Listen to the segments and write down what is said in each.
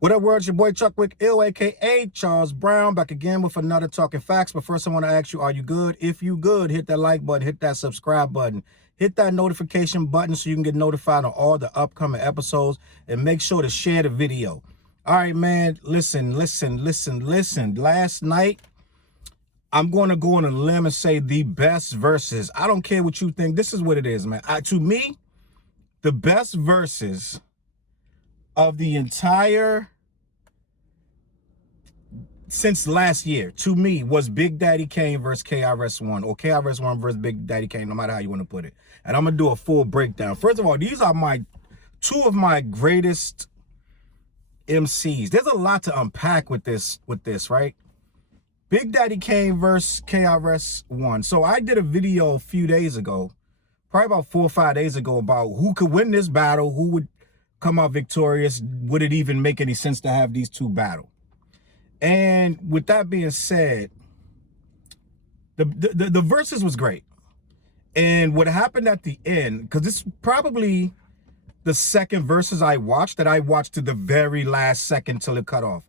What up, world? It's your boy Chuck Wick Ill, aka Charles Brown, back again with another Talking Facts. But first, I want to ask you, are you good? If you good, hit that like button, hit that subscribe button, hit that notification button so you can get notified on all the upcoming episodes, and make sure to share the video. All right, man, listen. Last night, I'm going to go on a limb and say the best verses. I don't care what you think. This is what it is, man. To me, the best verses of the entire since last year, to me, was Big Daddy Kane versus KRS-One, or KRS-One versus Big Daddy Kane, no matter how you want to put it. And I'm gonna do a full breakdown. First of all, these are two of my greatest MCs. There's a lot to unpack with this, right? Big Daddy Kane versus KRS-One. So I did a video a few days ago, probably about 4 or 5 days ago, about who could win this battle, who would come out victorious. Would it even make any sense to have these two battle? And with that being said, the verses was great. And what happened at the end, because this is probably the second verses I watched to the very last second till it cut off.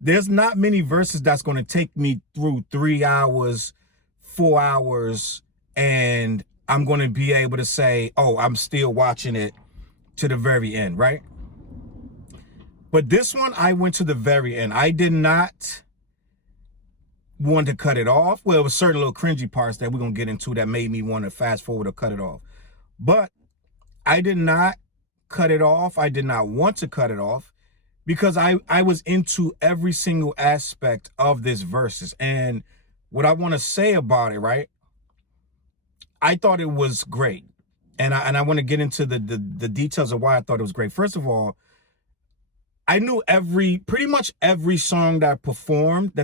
There's not many verses that's going to take me through 3 hours, 4 hours, and I'm going to be able to say, oh, I'm still watching it to the very end, right? But this one, I went to the very end. I did not want to cut it off. Well, it was certain little cringy parts that we're going to get into that made me want to fast forward or cut it off. But I did not cut it off. I did not want to cut it off because I was into every single aspect of this verses. And what I want to say about it, right? I thought it was great. And I want to get into the details of why I thought it was great. First of all, I knew pretty much every song that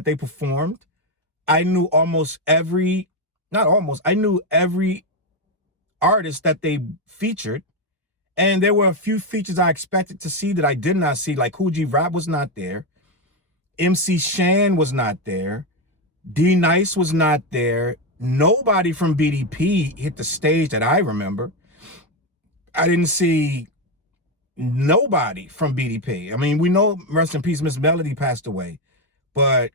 they performed. I knew I knew every artist that they featured. And there were a few features I expected to see that I did not see, like Kool G Rap was not there. MC Shan was not there. D Nice was not there. Nobody from BDP hit the stage that I remember. I didn't see nobody from BDP. I mean, we know, rest in peace, Miss Melody passed away, but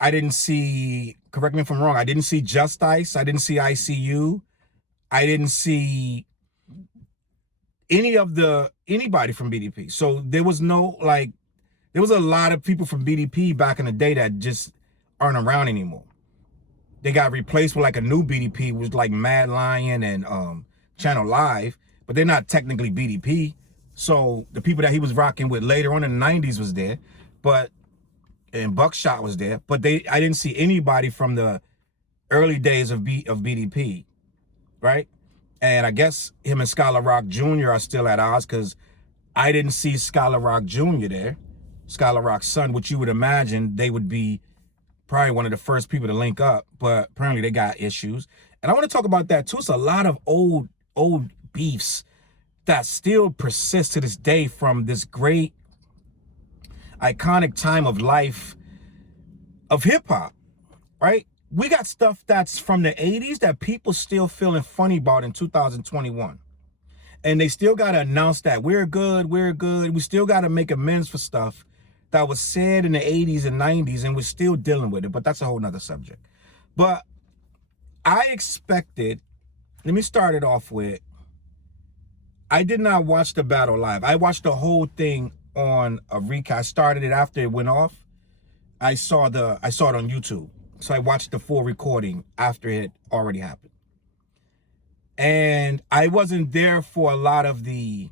I didn't see, correct me if I'm wrong, I didn't see Just Ice, I didn't see ICU, I didn't see anybody from BDP. So there was no, like, there was a lot of people from BDP back in the day that just aren't around anymore. They got replaced with like a new BDP, which was like Mad Lion and Channel Live, but they're not technically BDP. So the people that he was rocking with later on in the 90s was there, and Buckshot was there, but I didn't see anybody from the early days of BDP, right? And I guess him and Scholar Rock Jr. are still at odds because I didn't see Scholar Rock Jr. there, Scholar Rock's son, which you would imagine they would be probably one of the first people to link up, but apparently they got issues. And I want to talk about that too. It's a lot of old beefs that still persist to this day from this great iconic time of life of hip-hop, right? We got stuff that's from the 80s that people still feeling funny about in 2021. And they still got to announce that we're good. We still got to make amends for stuff that was said in the 80s and 90s, and we're still dealing with it. But that's a whole nother subject. But I expected, let me start it off with, I did not watch the battle live. I watched the whole thing on a recap. I started it after it went off. I saw it on YouTube. So I watched the full recording after it already happened. And I wasn't there for a lot of the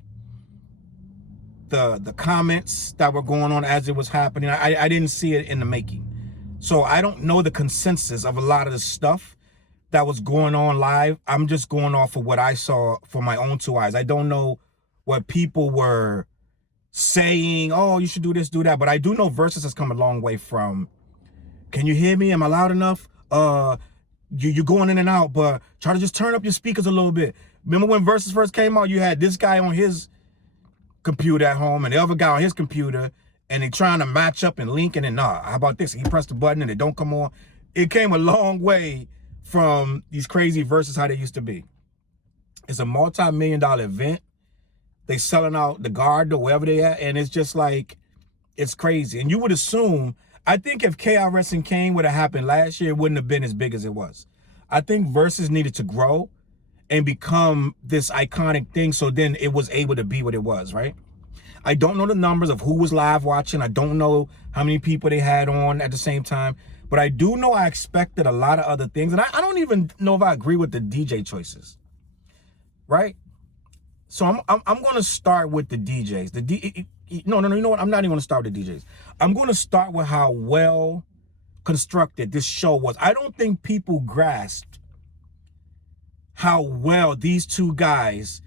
comments that were going on as it was happening. I didn't see it in the making. So I don't know the consensus of a lot of the stuff that was going on live. I'm just going off of what I saw for my own two eyes. I don't know what people were saying, oh, you should do this, do that. But I do know Versus has come a long way from, can you hear me? Am I loud enough? You're going in and out, but try to just turn up your speakers a little bit. Remember when Versus first came out, you had this guy on his computer at home and the other guy on his computer, and they trying to match up and link, and then, nah, how about this? He pressed the button and it don't come on. It came a long way from these crazy verses how they used to be. It's a multi-million-dollar event. They selling out the Garden or wherever they at, and it's just like, It's crazy. And you would assume, I think if KRS and Kane would have happened last year, it wouldn't have been as big as it was. I think Verzuz needed to grow and become this iconic thing, so then it was able to be what it was, right? I don't know the numbers of who was live watching. I don't know how many people they had on at the same time, but I do know I expected a lot of other things, and I don't even know if I agree with the DJ choices, right? So I'm going to start with the DJs. No, you know what? I'm not even going to start with the DJs. I'm going to start with how well constructed this show was. I don't think people grasped how well these two guys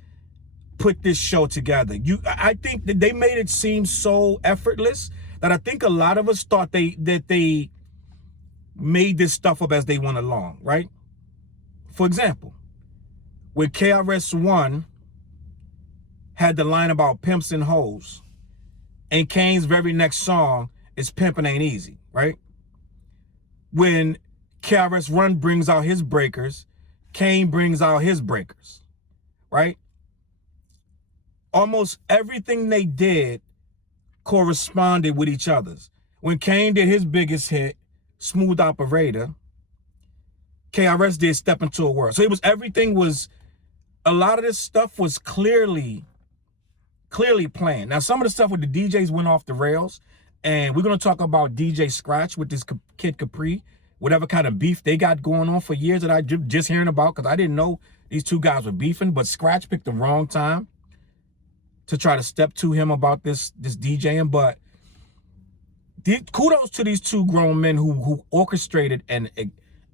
put this show together. I think that they made it seem so effortless that I think a lot of us thought that they made this stuff up as they went along, right? For example, with KRS-One had the line about pimps and hoes, and Kane's very next song is Pimpin' Ain't Easy, right? When KRS-One brings out his breakers, Kane brings out his breakers, right? Almost everything they did corresponded with each other's. When Kane did his biggest hit, Smooth Operator, KRS did Step Into a World. So it was, everything was, a lot of this stuff was clearly planned. Now, some of the stuff with the DJs went off the rails, and we're going to talk about DJ Scratch with this Kid Capri, whatever kind of beef they got going on for years that I just hearing about, because I didn't know these two guys were beefing, but Scratch picked the wrong time to try to step to him about this DJing. But kudos to these two grown men who orchestrated an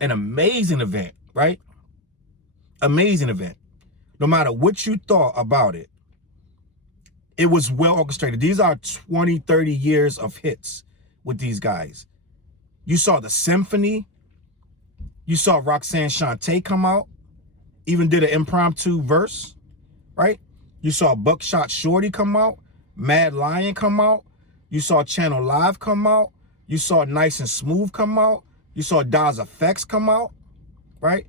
amazing event, right? Amazing event. No matter what you thought about it, it was well orchestrated. These are 20, 30 years of hits with these guys. You saw the Symphony. You saw Roxanne Shante come out, even did an impromptu verse, right? You saw Buckshot Shorty come out, Mad Lion come out. You saw Channel Live come out. You saw Nice and Smooth come out. You saw Daz Effects come out, right?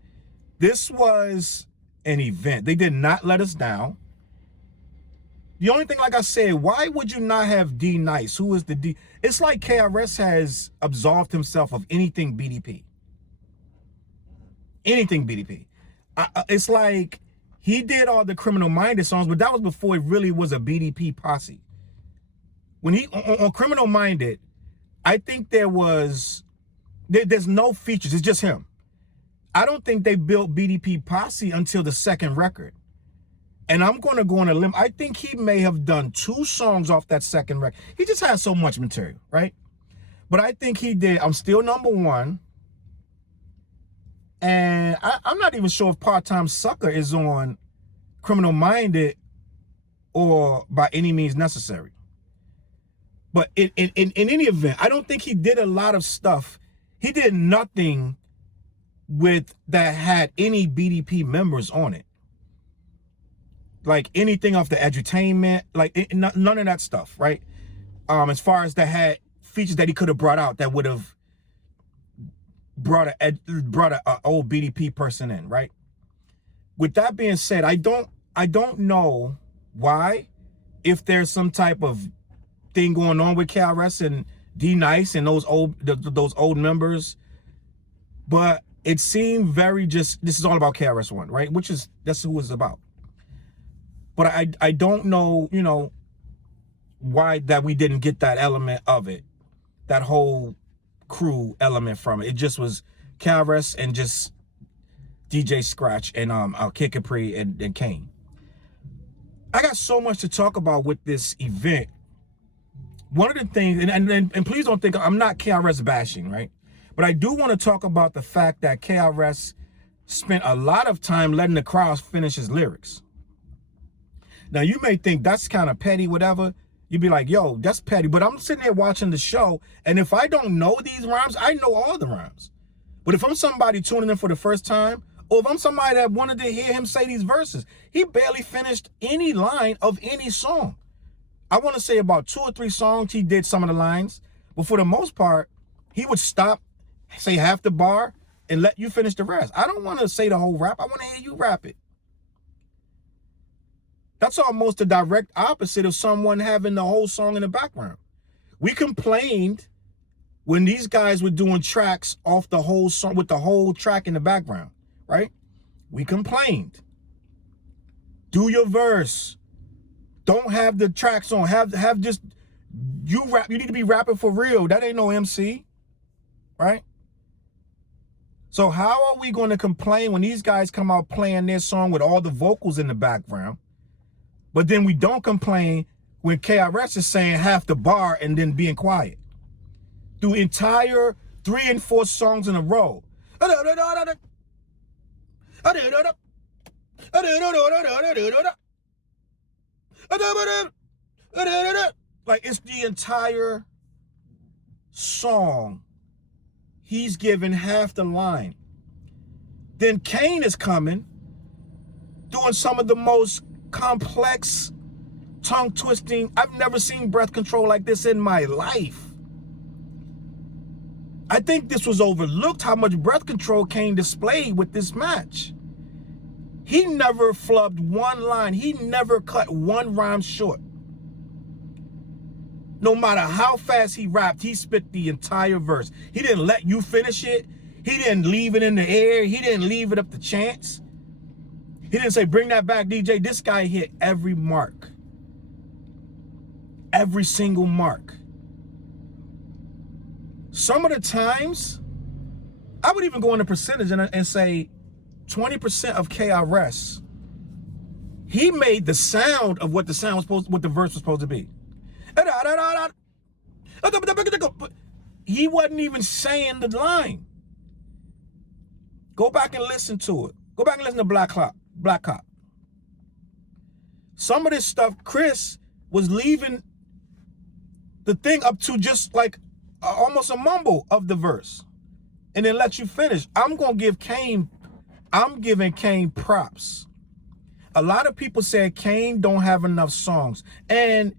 This was an event. They did not let us down. The only thing, like I said, why would you not have D Nice? Who is the D? It's like KRS has absolved himself of anything BDP. Anything BDP. It's like he did all the Criminal Minded songs, but that was before it really was a BDP posse. When he, on Criminal Minded, I think there's no features. It's just him. I don't think they built BDP posse until the second record. And I'm going to go on a limb. I think he may have done 2 songs off that second record. He just has so much material, right? But I think he did I'm Still Number One. And I'm not even sure if Part-Time Sucker is on Criminal Minded or By Any Means Necessary. But in any event, I don't think he did a lot of stuff. He did nothing with that had any BDP members on it. Like anything off the edutainment, like none of that stuff, right? As far as that had features that he could have brought out that would have brought a old BDP person in, right? With that being said, I don't know why, if there's some type of thing going on with KRS and D Nice and those old members, but it seemed very just, this is all about KRS-One, right? That's who it's about. But I don't know, you know, why that we didn't get that element of it, that whole crew element from it. It just was KRS and just DJ Scratch and Kid Capri and Kane. I got so much to talk about with this event. One of the things, and please don't think I'm not KRS bashing, right? But I do want to talk about the fact that KRS spent a lot of time letting the crowd finish his lyrics. Now, you may think that's kind of petty, whatever. You'd be like, yo, that's petty. But I'm sitting there watching the show, and if I don't know these rhymes, I know all the rhymes. But if I'm somebody tuning in for the first time, or if I'm somebody that wanted to hear him say these verses, he barely finished any line of any song. I want to say about 2 or 3 songs he did some of the lines, but for the most part, he would stop, say half the bar, and let you finish the rest. I don't want to say the whole rap. I want to hear you rap it. That's almost the direct opposite of someone having the whole song in the background. We complained when these guys were doing tracks off the whole song with the whole track in the background, right? We complained. Do your verse. Don't have the tracks on. Have just you rap. You need to be rapping for real. That ain't no MC, right? So how are we going to complain when these guys come out playing their song with all the vocals in the background, but then we don't complain when KRS is saying half the bar and then being quiet through entire 3 and 4 songs in a row? Like, it's the entire song. He's given half the line. Then Kane is coming, doing some of the most complex, tongue-twisting. I've never seen breath control like this in my life. I think this was overlooked, how much breath control Kane displayed with this match. He never flubbed one line. He never cut one rhyme short. No matter how fast he rapped, he spit the entire verse. He didn't let you finish it. He didn't leave it in the air. He didn't leave it up to chance. He didn't say, bring that back, DJ. This guy hit every mark. Every single mark. Some of the times, I would even go into percentage and say 20% of KRS, he made the sound of what the sound was supposed, what the verse was supposed to be. He wasn't even saying the line. Go back and listen to it. Go back and listen to BLACCCK. Some of this stuff, Chris was leaving the thing up to just like almost a mumble of the verse and then let you finish. I'm giving Kane props. A lot of people said Kane don't have enough songs, and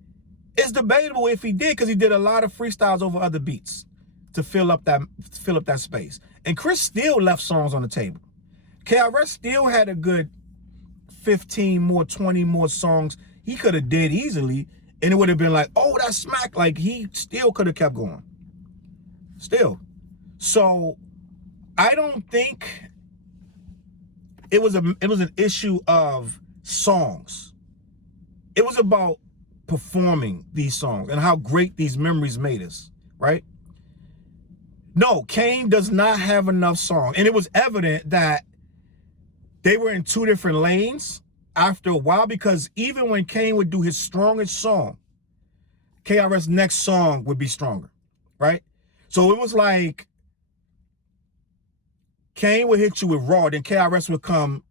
it's debatable if he did, because he did a lot of freestyles over other beats to fill up that space. And Chris still left songs on the table. KRS still had a good 15 more, 20 more songs he could have did easily, and it would have been like, oh, that's smack. Like, he still could have kept going. Still. So I don't think it was an issue of songs. It was about performing these songs and how great these memories made us, right? No, Kane does not have enough songs. And it was evident that they were in 2 different lanes after a while, because even when Kane would do his strongest song, KRS' next song would be stronger, right? So it was like Kane would hit you with raw, then KRS would come,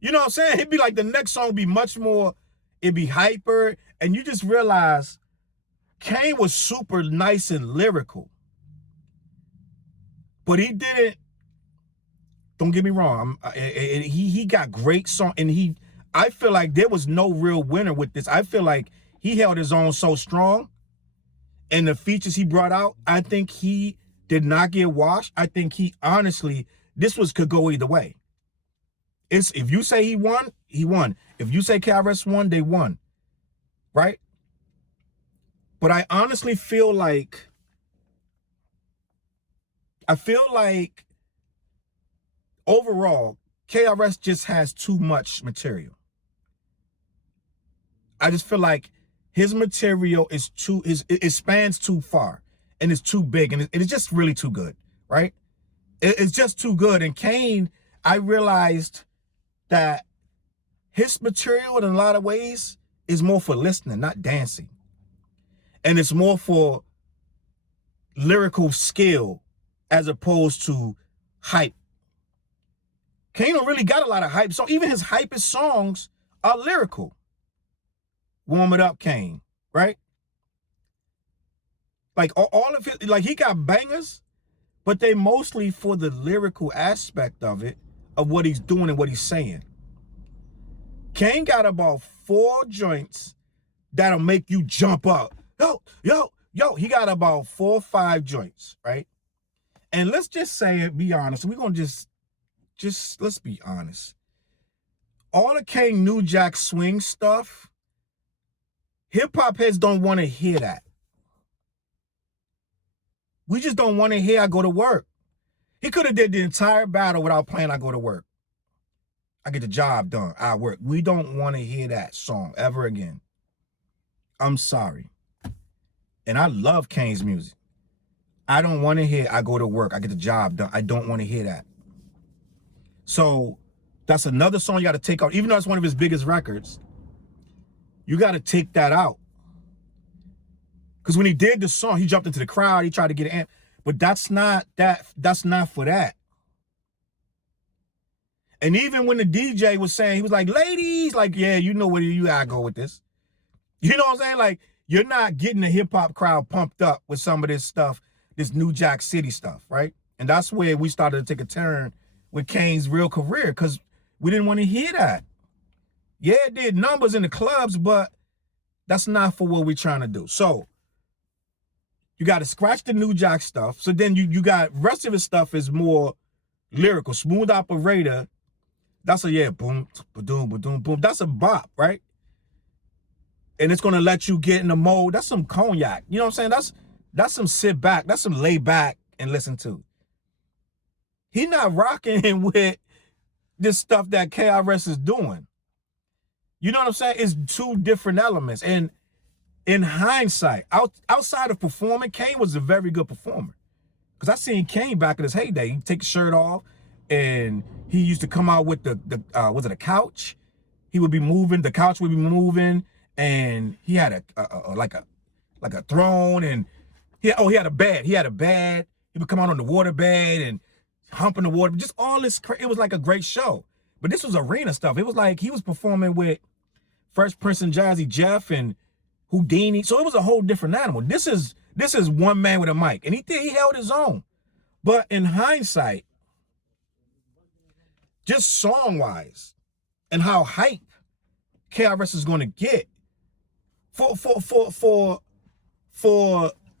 you know what I'm saying? It'd be like the next song would be much more, it'd be hyper, and you just realize Kane was super nice and lyrical. But he didn't, don't get me wrong, he got great song, and I feel like there was no real winner with this. I feel like he held his own so strong, and the features he brought out, I think he did not get washed. I think he honestly, this could go either way. If you say he won, he won. If you say KRS won, they won, right? But I honestly feel like, overall, KRS just has too much material. I just feel like his material is it spans too far, and it's too big, and it's just really too good, right? It's just too good. And Kane, I realized that his material in a lot of ways is more for listening, not dancing. And it's more for lyrical skill as opposed to hype. Kane don't really got a lot of hype. So even his hypest songs are lyrical. Warm It Up, Kane, right? Like all of it, like he got bangers, but they mostly for the lyrical aspect of it, of what he's doing and what he's saying. Kane got about 4 joints that'll make you jump up. Yo, he got about 4 or 5 joints, right? And let's just say it, be honest. We're gonna just let's be honest. All the Kane New Jack Swing stuff, hip-hop heads don't want to hear that. We just don't want to hear I go to work. He could have did the entire battle without playing I go to work. I get the job done. I work. We don't want to hear that song ever again. I'm sorry. And I love Kane's music. I don't want to hear I go to work. I get the job done. I don't want to hear that. So that's another song you got to take out. Even though it's one of his biggest records, you got to take that out. Because when he did the song, he jumped into the crowd. He tried to get an amp. But that's not for that. And even when the DJ was saying, he was like, ladies, like, yeah, you know where you gotta go with this. You know what I'm saying? Like, you're not getting the hip-hop crowd pumped up with some of this stuff, this New Jack City stuff, right? And that's where we started to take a turn with Kane's real career, because we didn't want to hear that. Yeah, it did numbers in the clubs, but that's not for what we're trying to do. So you got to scratch the New Jack stuff. So then you got, rest of his stuff is more lyrical. Smooth Operator, that's a, yeah, boom, ba-doom, ba-doom, boom. That's a bop, right? And it's going to let you get in the mode. That's some cognac. You know what I'm saying? That's some sit back. That's some lay back and listen to. He not rocking with this stuff that KRS is doing. You know what I'm saying? It's two different elements. And in hindsight, outside of performing, Kane was a very good performer. Because I seen Kane back in his heyday. He'd take his shirt off, and he used to come out with was it a couch? He would be moving, the couch would be moving, and he had like a throne, and he had a bed. He had a bed. He would come out on the water bed and humping the water. Just all this, it was like a great show. But this was arena stuff. It was like he was performing with Fresh Prince and Jazzy Jeff and Houdini. So it was a whole different animal. This is one man with a mic, and he held his own. But in hindsight, just song-wise and how hype KRS is going to get for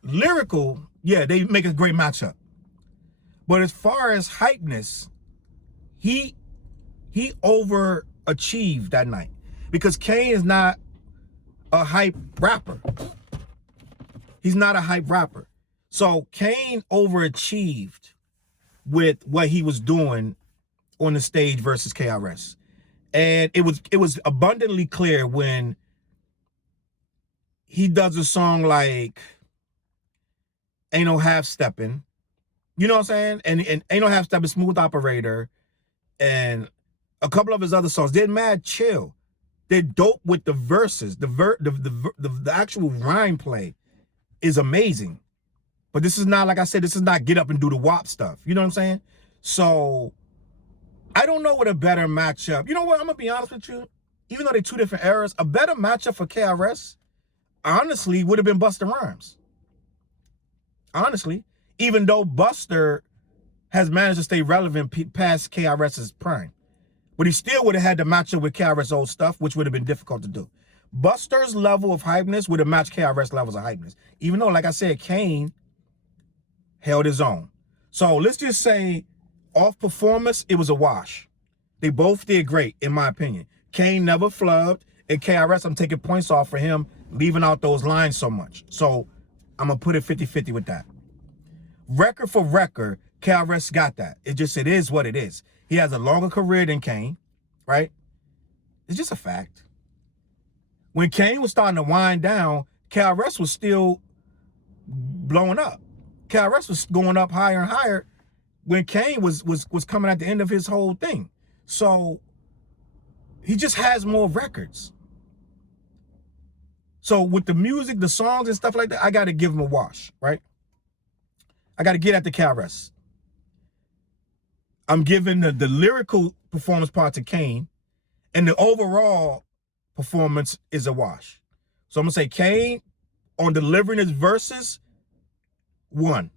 lyrical, yeah, they make a great matchup. But as far as hypeness, he overachieved that night, because Kane is not a hype rapper. He's not a hype rapper. So Kane overachieved with what he was doing on the stage versus KRS. And it was abundantly clear when he does a song like Ain't No Half Steppin', you know what I'm saying? And Ain't No Half Steppin', Smooth Operator, and a couple of his other songs. They're mad chill. They're dope with the verses. The actual rhyme play is amazing. But this is not, like I said, this is not get up and do the WAP stuff. You know what I'm saying? So I don't know what a better matchup. You know what? I'm going to be honest with you. Even though they're two different eras, a better matchup for KRS, honestly, would have been Busta Rhymes. Honestly. Even though Busta has managed to stay relevant past KRS's prime. But he still would have had to match up with KRS old stuff, which would have been difficult to do. Busta's level of hypeness would have matched KRS levels of hypeness. Even though, like I said, Kane held his own. So let's just say off performance, it was a wash. They both did great, in my opinion. Kane never flubbed, and KRS, I'm taking points off for him leaving out those lines so much. So I'm going to put it 50-50 with that. Record for record, KRS got that. It is what it is. He has a longer career than Kane, right? It's just a fact. When Kane was starting to wind down, KRS was still blowing up. KRS was going up higher and higher when Kane was coming at the end of his whole thing. So he just has more records. So with the music, the songs and stuff like that, I got to give him a wash, right? I got to get at the KRS. I'm giving the lyrical performance part to Kane, and the overall performance is a wash. So I'm going to say Kane, on delivering his verses, 1.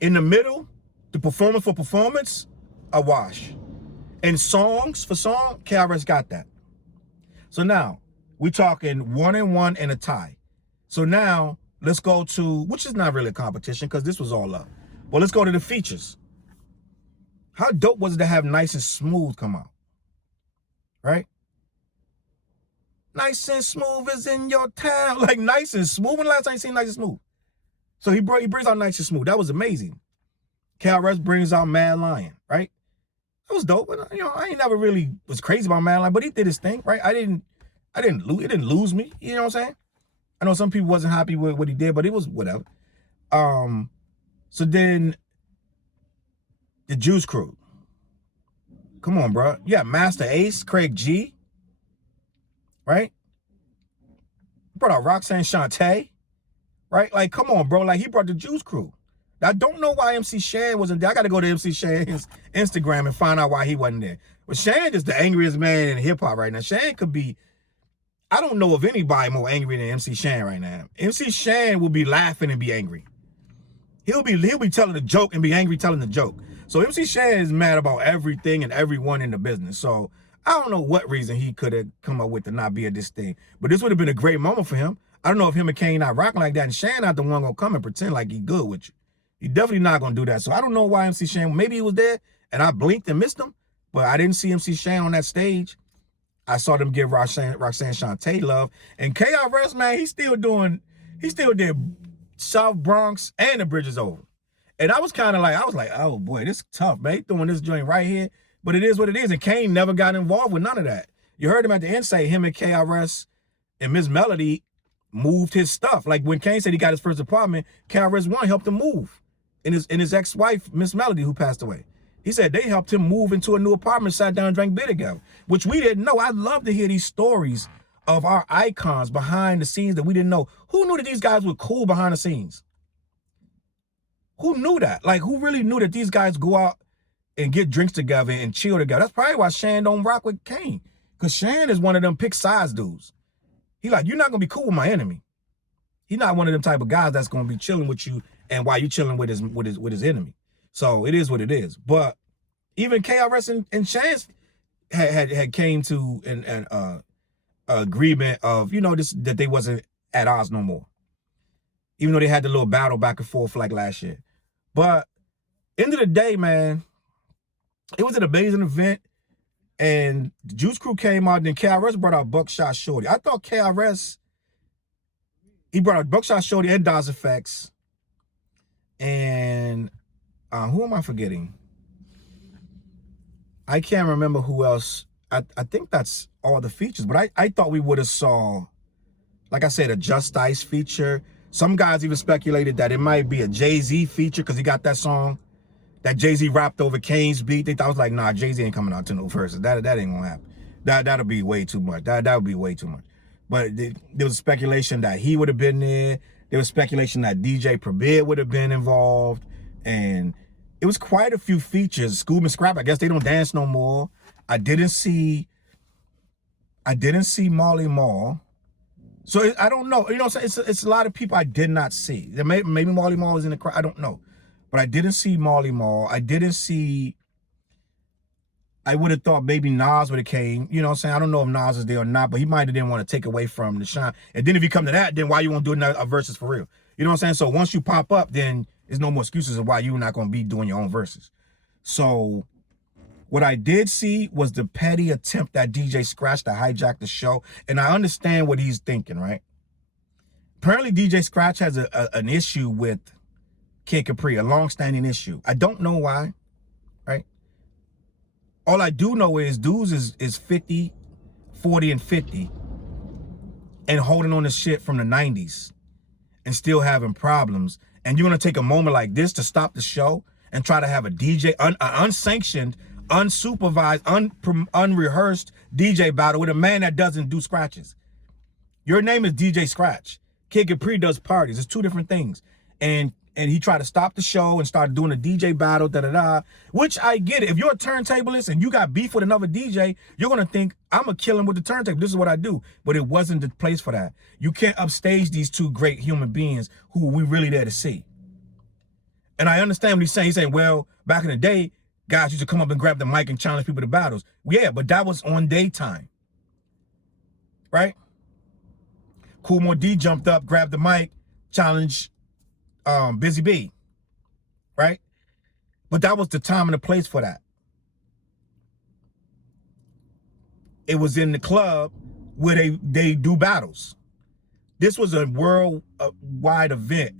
In the middle, the performance for performance, a wash. And songs for song, KRS got that. So now, we're talking 1-1 and a tie. So now, let's go to, which is not really a competition because this was all up. Well, let's go to the features. How dope was it to have Nice and Smooth come out? Right? Nice and Smooth is in your town. Like Nice and Smooth. When the last time you seen Nice and Smooth? So he brings out Nice and Smooth. That was amazing. KRS brings out Mad Lion, right? That was dope. But, you know, I ain't never really was crazy about Mad Lion, but he did his thing, right? It didn't lose me. You know what I'm saying? I know some people wasn't happy with what he did, but it was whatever. So then the Juice Crew. Come on, bro. Yeah, Master Ace, Craig G, right? Brought out Roxanne Shante, right? Like, come on, bro. Like, he brought the Juice Crew. I don't know why MC Shan wasn't there. I got to go to MC Shan's Instagram and find out why he wasn't there. But Shan is the angriest man in hip-hop right now. Shan could be, I don't know of anybody more angry than MC Shan right now. MC Shan will be laughing and be angry. He'll be telling a joke and be angry telling the joke. So MC Shan is mad about everything and everyone in the business. So I don't know what reason he could have come up with to not be at this thing. But this would have been a great moment for him. I don't know if him and Kane not rocking like that, and Shan not the one gonna come and pretend like he good with you. He definitely not gonna do that. So I don't know why MC Shan, maybe he was there and I blinked and missed him, but I didn't see MC Shan on that stage. I saw them give Roxanne Shante love. And KRS, man, he still did South Bronx and the Bridge is Over. And I was like, oh boy, this is tough, man. He throwing this joint right here. But it is what it is. And Kane never got involved with none of that. You heard him at the end say him and KRS and Miss Melody moved his stuff. Like when Kane said he got his first apartment, KRS-One helped him move. And his ex-wife, Miss Melody, who passed away. He said they helped him move into a new apartment, sat down and drank beer together, which we didn't know. I'd love to hear these stories of our icons behind the scenes that we didn't know. Who knew that these guys were cool behind the scenes? Who knew that? Like, who really knew that these guys go out and get drinks together and chill together? That's probably why Shan don't rock with Kane. Because Shan is one of them pick sides dudes. He like, you're not going to be cool with my enemy. He's not one of them type of guys that's going to be chilling with you and while you chilling with his enemy. So it is what it is. But even KRS and Chance had came to an agreement of, you know, that they wasn't at odds no more. Even though they had the little battle back and forth like last year. But end of the day, man, it was an amazing event. And the Juice Crew came out, then KRS brought out Buckshot Shorty. I thought KRS, he brought out Buckshot Shorty and Daz Effects. And who am I forgetting? I can't remember who else. I think that's all the features. But I thought we would have saw, like I said, a Just Ice feature. Some guys even speculated that it might be a Jay-Z feature because he got that song that Jay-Z rapped over Kane's beat. They thought, I was like, nah, Jay-Z ain't coming out to no verses. That ain't gonna happen. That'll be way too much. That would be way too much. But there was speculation that he would have been there. There was speculation that DJ PRAEDIGOUL would have been involved. And it was quite a few features. Scoob and Scrap, I guess they don't dance no more. I didn't see Marley Marl. So I don't know. You know what I'm saying? It's a lot of people I did not see. Maybe Marley Marl was in the crowd. I don't know. But I didn't see Marley Marl. I would have thought maybe Nas would have came. You know what I'm saying? I don't know if Nas is there or not, but he might have didn't want to take away from the shine. And then if you come to that, then why you won't do a verses for real? You know what I'm saying? So once you pop up, then there's no more excuses of why you're not going to be doing your own verses. So what I did see was the petty attempt at DJ Scratch to hijack the show. And I understand what he's thinking, right? Apparently DJ Scratch has an issue with Kid Capri, a long-standing issue. I don't know why, right? All I do know is dudes is 50, 40, and 50 and holding on to shit from the 90s and still having problems. And you're going to take a moment like this to stop the show and try to have a DJ, unsanctioned, unsupervised, unrehearsed DJ battle with a man that doesn't do scratches. Your name is DJ Scratch. Kid Capri does parties. It's two different things. And he tried to stop the show and start doing a DJ battle, which I get it. If you're a turntablist and you got beef with another DJ, you're going to think, I'm going to kill him with the turntable. This is what I do. But it wasn't the place for that. You can't upstage these two great human beings who we really there to see. And I understand what he's saying. He's saying, well, back in the day, guys used to come up and grab the mic and challenge people to battles. Yeah, but that was on daytime. Right? Cool More D jumped up, grabbed the mic, challenged Busy B, right? But that was the time and the place for that. It was in the club where they do battles. This was a worldwide event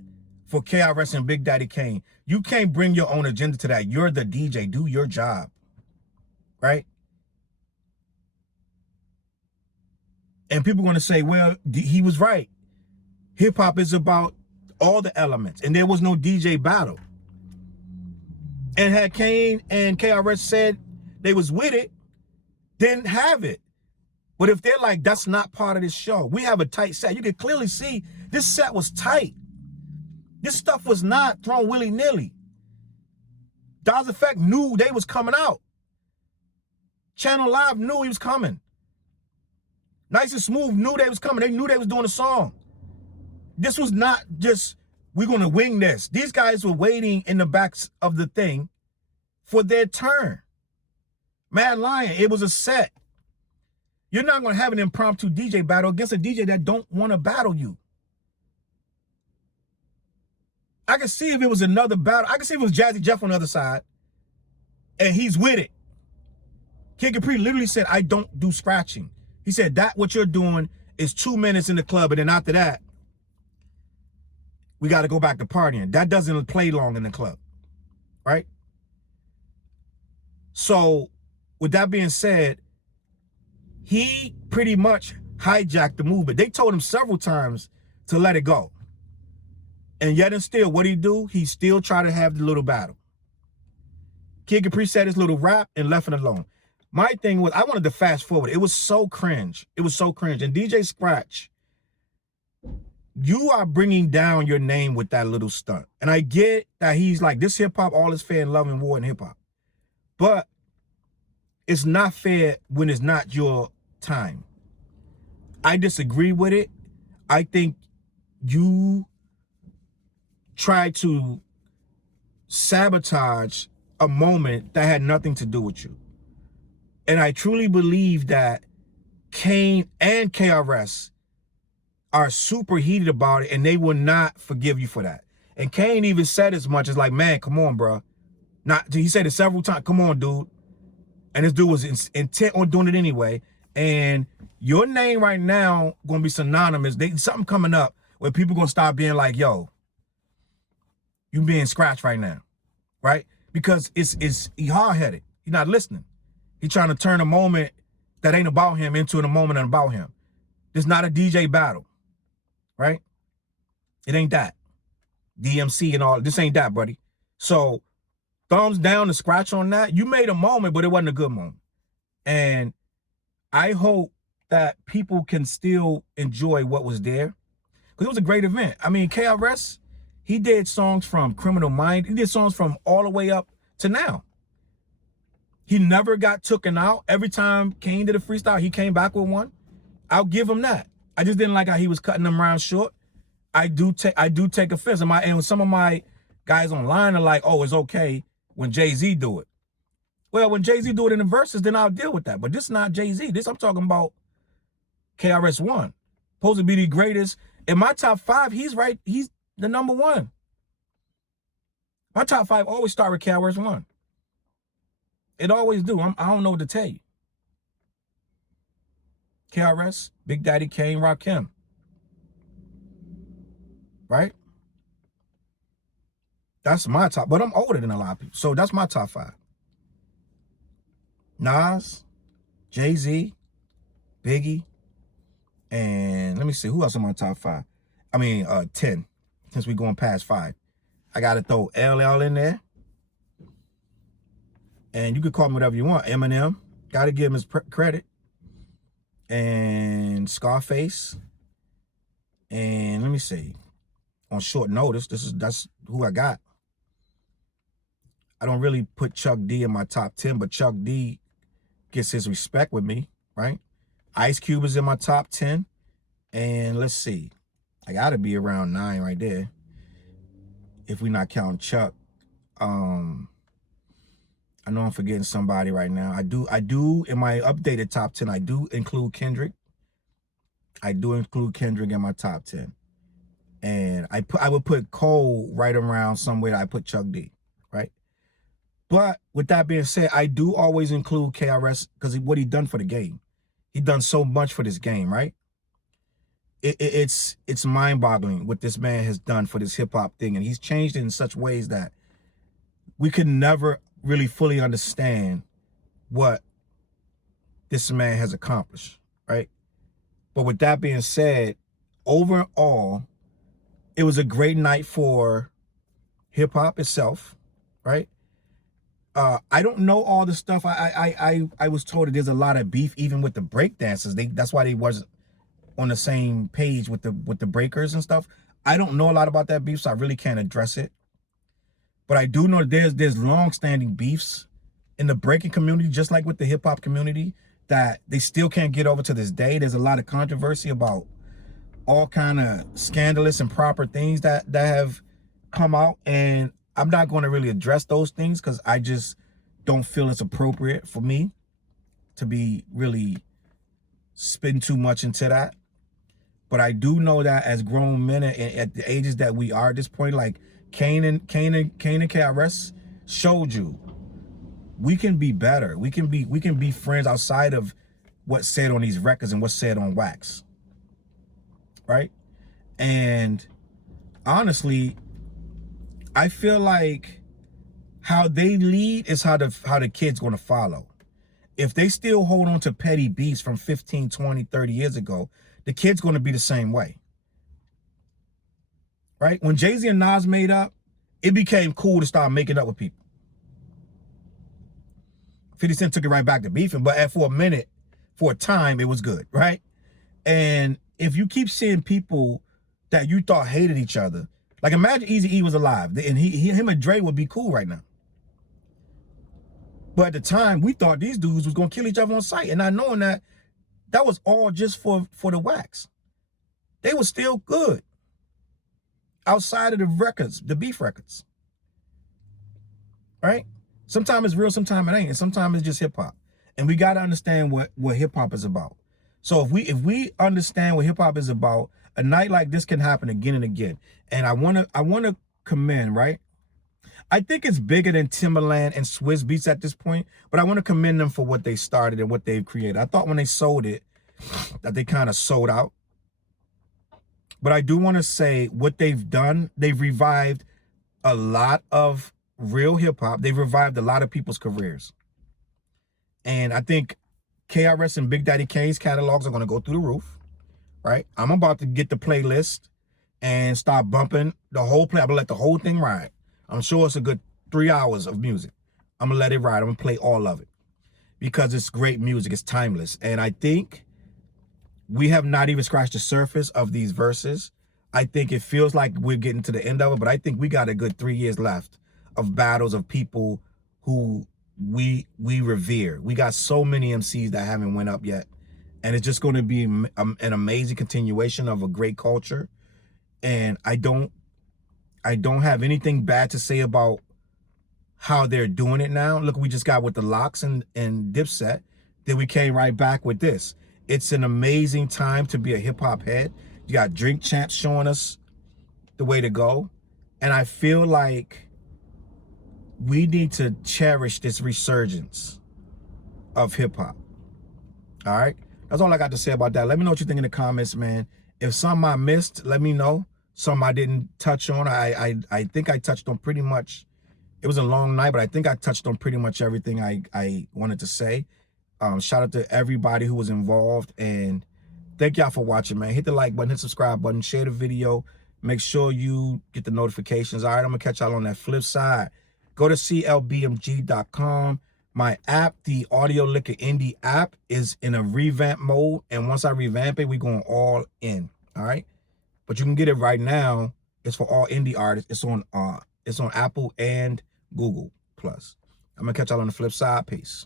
for KRS and Big Daddy Kane. You can't bring your own agenda to that. You're the DJ. Do your job. Right? And people are going to say, well, he was right. Hip-hop is about all the elements. And there was no DJ battle. And had Kane and KRS said they was with it, then have it. But if they're like, that's not part of this show. We have a tight set. You can clearly see this set was tight. This stuff was not thrown willy-nilly. Dawes Effect knew they was coming out. Channel Live knew he was coming. Nice and Smooth knew they was coming. They knew they was doing a song. This was not just, we're going to wing this. These guys were waiting in the backs of the thing for their turn. Mad Lion, it was a set. You're not going to have an impromptu DJ battle against a DJ that don't want to battle you. I can see if it was another battle. I can see if it was Jazzy Jeff on the other side and he's with it. Kid Capri literally said, I don't do scratching. He said that what you're doing is 2 minutes in the club, and then after that, we got to go back to partying. That doesn't play long in the club, right? So with that being said, he pretty much hijacked the movement. They told him several times to let it go. And yet and still, what he do? He still try to have the little battle. Kid Capri said his little rap and left it alone. My thing was, I wanted to fast forward. It was so cringe. It was so cringe. And DJ Scratch, you are bringing down your name with that little stunt. And I get that he's like, this hip-hop, all is fair in love and war and hip-hop. But it's not fair when it's not your time. I disagree with it. I think you try to sabotage a moment that had nothing to do with you. And I truly believe that Kane and KRS are super heated about it, and they will not forgive you for that. And Kane even said as much as like, man, come on, bro. He said it several times, come on, dude. And this dude was intent on doing it anyway. And your name right now gonna be synonymous. Something coming up where people gonna start being like, yo, you being scratched right now, right? Because he hard-headed. He's not listening. He's trying to turn a moment that ain't about him into a moment about him. This not a DJ battle, right? It ain't that. DMC and all, this ain't that, buddy. So thumbs down to Scratch on that. You made a moment, but it wasn't a good moment. And I hope that people can still enjoy what was there, because it was a great event. I mean, KRS, he did songs from Criminal Mind. He did songs from all the way up to now. He never got taken out. Every time Kane did a freestyle, he came back with one. I'll give him that. I just didn't like how he was cutting them rounds short. I do take offense. And some of my guys online are like, oh, it's okay when Jay-Z do it. Well, when Jay-Z do it in the verses, then I'll deal with that. But this is not Jay-Z. This I'm talking about KRS-One. Supposed to be the greatest. In my top 5, he's right. He's the number 1. My top 5 always start with KRS-One. It always do. I don't know what to tell you. KRS, Big Daddy Kane, Rakim. Right? That's my top. But I'm older than a lot of people. So that's my top 5. Nas, Jay-Z, Biggie, and let me see, who else in my top 5? I mean, 10, since we're going past 5. I got to throw LL in there. And you could call him whatever you want. Eminem, got to give him his credit. And Scarface. And let me see. On short notice, that's who I got. I don't really put Chuck D in my top 10, but Chuck D gets his respect with me, right? Ice Cube is in my top 10. And let's see. I got to be around 9 right there, if we not counting Chuck. I know I'm forgetting somebody right now. I do in my updated top 10, I do include Kendrick. I do include Kendrick in my top 10. And I would put Cole right around somewhere. I put Chuck D, right? But with that being said, I do always include KRS because what he done for the game. He done so much for this game, right? it's mind-boggling what this man has done for this hip-hop thing, and he's changed it in such ways that we could never really fully understand what this man has accomplished, right? But with that being said, overall, it was a great night for hip-hop itself, right? I don't know all the stuff. I was told that there's a lot of beef even with the break dancers. That's why they wasn't on the same page with the breakers and stuff. I don't know a lot about that beef, so I really can't address it. But I do know there's long-standing beefs in the breaking community, just like with the hip-hop community, that they still can't get over to this day. There's a lot of controversy about all kind of scandalous and proper things that have come out, and I'm not going to really address those things because I just don't feel it's appropriate for me to be really spin too much into that. But I do know that as grown men at the ages that we are at this point, like Kane and KRS showed you, we can be better. We can be friends outside of what's said on these records and what's said on wax, right? And honestly, I feel like how they lead is how the kids gonna follow. If they still hold on to petty beefs from 15, 20, 30 years ago, the kid's gonna be the same way, right? When Jay-Z and Nas made up, it became cool to start making up with people. 50 Cent took it right back to beefing, but for a minute, for a time, it was good, right? And if you keep seeing people that you thought hated each other, like imagine Eazy-E was alive, and him and Dre would be cool right now. But at the time, we thought these dudes was gonna kill each other on sight, and not knowing that was all just for the wax. They were still good outside of the records, the beef records, right? Sometimes it's real, sometimes it ain't, and sometimes it's just hip hop. And we gotta understand what hip hop is about. So if we understand what hip hop is about, a night like this can happen again and again. And I wanna commend, right? I think it's bigger than Timbaland and Swizz Beatz at this point, but I want to commend them for what they started and what they've created. I thought when they sold it that they kind of sold out. But I do want to say what they've done, they've revived a lot of real hip hop. They've revived a lot of people's careers. And I think KRS and Big Daddy Kane's catalogs are going to go through the roof, right? I'm about to get the playlist and start bumping the whole play. I'm going to let the whole thing ride. I'm sure it's a good 3 hours of music. I'm going to let it ride. I'm going to play all of it because it's great music. It's timeless. And I think we have not even scratched the surface of these verses. I think it feels like we're getting to the end of it, but I think we got a good 3 years left of battles of people who we revere. We got so many MCs that haven't went up yet. And it's just going to be an amazing continuation of a great culture. And I don't have anything bad to say about how they're doing it now. Look, we just got with the Locks and Dipset. Then we came right back with this. It's an amazing time to be a hip hop head. You got Drink Champs showing us the way to go. And I feel like we need to cherish this resurgence of hip hop. All right. That's all I got to say about that. Let me know what you think in the comments, man. If something I missed, let me know. Something I didn't touch on. I think I touched on pretty much. It was a long night, but I think I touched on pretty much everything I wanted to say. Shout out to everybody who was involved, and thank y'all for watching, man. Hit the like button, hit the subscribe button, share the video. Make sure you get the notifications. All right, I'm gonna catch y'all on that flip side. Go to CLBMG.com. My app, the Audio Liquor Indie app, is in a revamp mode, and once I revamp it, we're going all in. All right. But you can get it right now. It's for all indie artists. It's on Apple and Google Plus. I'm gonna catch y'all on the flip side. Peace.